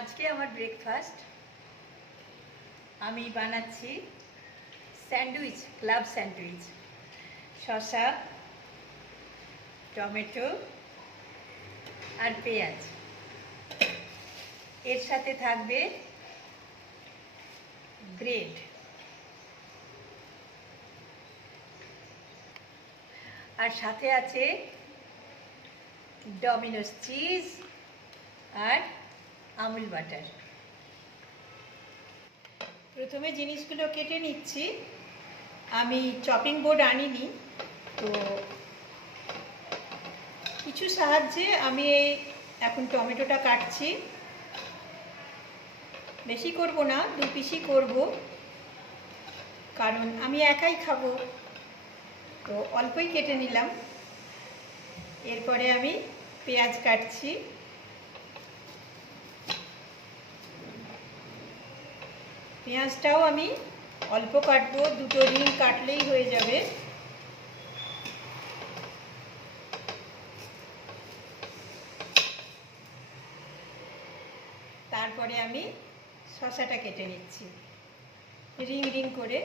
আজকে আমার ব্রেকফাস্ট আমি বানাচ্ছি স্যান্ডউইচ, ক্লাব স্যান্ডউইচ। শসা, টমেটো আর পেঁয়াজ, এর সাথে থাকবে ব্রেড, আর সাথে আছে ডমিনোস চিজ আর আমুল বাটার। প্রথমে জিনিসগুলো কেটে নিচ্ছি। আমি চপিং বোর্ড আনিনি, তো কিছু সাহায্যে আমি এখন টমেটোটা কাটছি। বেশি করব না, 2 পিসই করব, কারণ আমি একাই খাবো, তো অল্পই কেটে নিলাম। এরপরে আমি পেঁয়াজ কাটছি। পেঁয়াজটাও আমি অল্প কাটবো, 2 রিং কাটলেই হয়ে যাবে। তারপরে আমি শসাটা কেটে নিচ্ছি রিং রিং করে।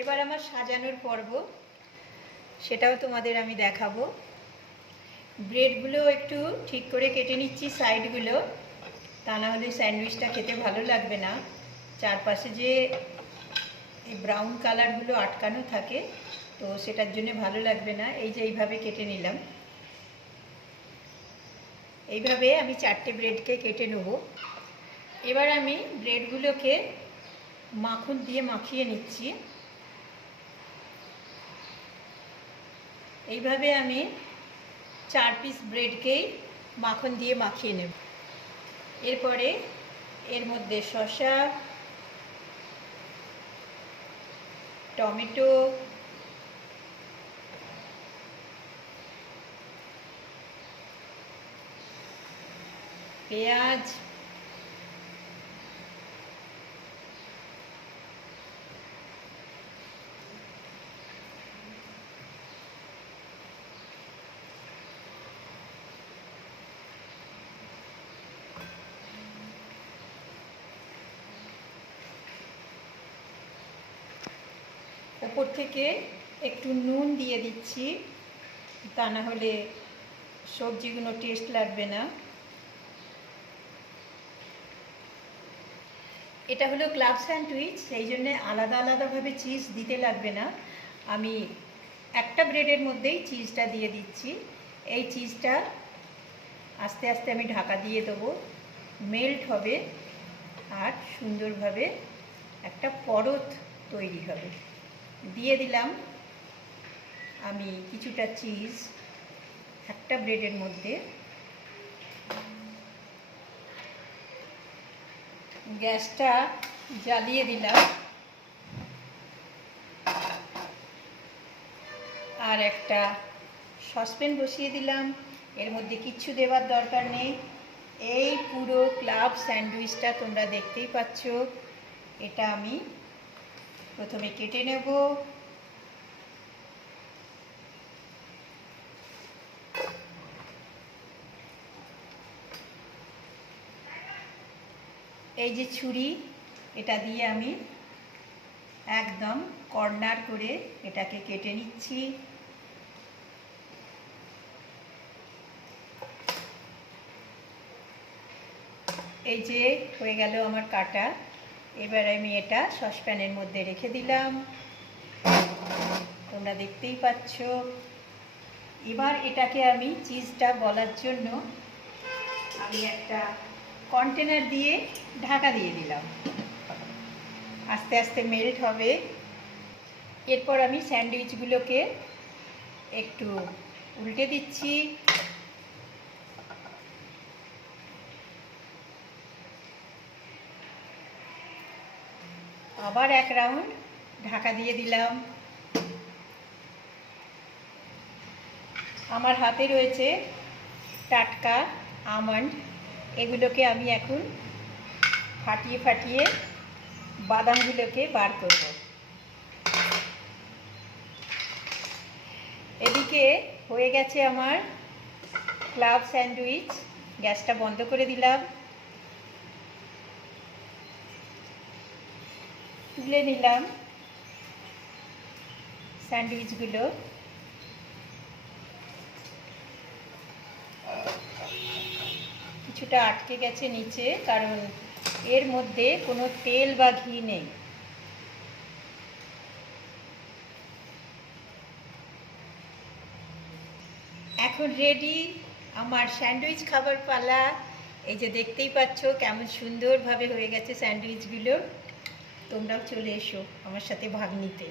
এবার আমার সাজানোর পর্ব, সেটাও তোমাদের আমি দেখাবো। ব্রেডগুলো একটু ঠিক করে কেটে নিচ্ছি সাইডগুলো, তা না হলে স্যান্ডউইচটা খেতে ভালো লাগবে না। চারপাশে যে এই ব্রাউন কালারগুলো আটকানো থাকে, তো সেটার জন্য ভালো লাগবে না। এই যে এইভাবে কেটে নিলাম। এইভাবে আমি 4টে ব্রেডকে কেটে নেব। এবার আমি ব্রেডগুলোকে মাখন দিয়ে মাখিয়ে নিচ্ছি। এইভাবে আমি 4 পিস ব্রেডকেই মাখন দিয়ে মাখিয়ে নেব। এরপরে এর মধ্যে শসা, টমেটো, পেঁয়াজ, ওপর থেকে একটু নুন দিয়ে দিচ্ছি, তা না হলে সবজিগুলো টেস্ট লাগবে না। এটা হলো ক্লাব স্যান্ডউইচ, সেই জন্যে আলাদা আলাদাভাবে চিজ দিতে লাগবে না। আমি একটা ব্রেডের মধ্যেই চিজটা দিয়ে দিচ্ছি। এই চিজটা আস্তে আস্তে আমি ঢাকা দিয়ে দেবো, মেল্ট হবে আর সুন্দরভাবে একটা পরত তৈরি হবে। দিয়ে দিলাম আমি কিছুটা চিজ একটা ব্রেডের মধ্যে। গ্যাসটা জ্বালিয়ে দিলাম, আর একটা সসপ্যান বসিয়ে দিলাম। এর মধ্যে কিচ্ছু দেওয়ার দরকার নেই। এই পুরো ক্লাব স্যান্ডউইচটা তোমরা দেখতেই পাচ্ছ। এটা আমি প্রথমে কেটে নেব। এই যে ছুরি, এটা দিয়ে আমি একদম কর্নার করে এটাকে কেটে নিচ্ছি। এই যে হয়ে গেল আমার কাটা। এবার আমি এটা সসপ্যানের মধ্যে রেখে দিলাম, তোমরা দেখতেই পাচ্ছ। এবার এটাকে আমি চিজটা গলার জন্য আমি একটা কন্টেনার দিয়ে ঢাকা দিয়ে দিলাম। আস্তে আস্তে মেল্ট হবে। এরপর আমি স্যান্ডউইচগুলোকে একটু উল্টে দিচ্ছি। আবার 1 রাউন্ড ঢাকা দিয়ে দিলাম। আমার হাতে রয়েছে টাটকা আমন্ড, এগুলোকে আমি এখন ফাটিয়ে ফাটিয়ে বাদামগুলোকে বার করব। এদিকে হয়ে গেছে আমার ক্লাব স্যান্ডউইচ। গ্যাসটা বন্ধ করে দিলাম, তুলে নিলাম স্যান্ডউইচগুলো। কিছুটা আটকে গেছে নিচে, কারণ এর মধ্যে কোনো তেল বা ঘি নেই। এখন রেডি আমার স্যান্ডউইচ খাবার পালা। এই যে দেখতেই পাচ্ছ কেমন সুন্দরভাবে হয়ে গেছে স্যান্ডউইচগুলো। তোমরাও চলে এসো আমার সাথে ভাগ নিতে।